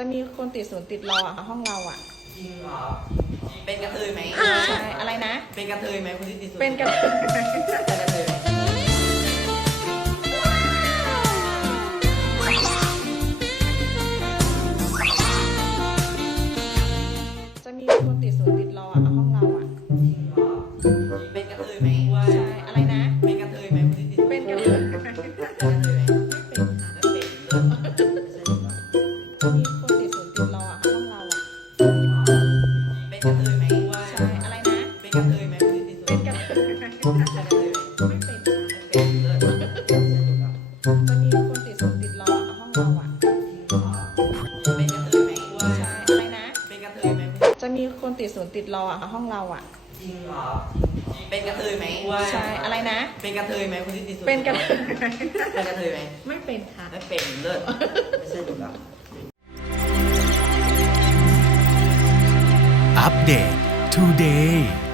จะมีคนติดศูนย์ติดรออะห้องเราอะจริงเหรอเป็นกระเทยไหมใช่อะไรนะ เป็นกระเทยไหมคนที่ติดสุดเป็นกันเป็นกระเทยไหมจะมีคนติดศูนย์ติดรออะห้องเราอะจริงเหรอเป็นกระเทยไหมใช่อะไรนะ เป็นกระเทยไหมคนที่ติดสุดเป็นกันเป็นกระเทยไหมไม่เป็นเลิศไม่ใช่เหรอจะมีคน ติดศูนย์ติดรออะห้องเราอะเป็นกระเทยไหมใช่อะไรนะ เป็นกระเทยไหมคนที่ติดสุดเป็นกันเป็นกระเทยไหมไม่เป็นไม่เป็นเลิศไม่ใช่เหรอจะมีคนติดศูนย์ติดรออะห้องเราอะเป็นกระเทยไหมใช่อะไรนะเป็นกระเทยไหมจะมีคนติดศูนย์ติดรออะห้องเราอะจริงเหรอเป็นกระเทยไหมใช่อะไรนะเป็นกระเทยไหมคนที่ติดสุดเป็นกันเป็นกระเทยไหมไม่เป็นค่ะไม่เป็นเลิศไม่ใช่เหรอ อัปเดต Today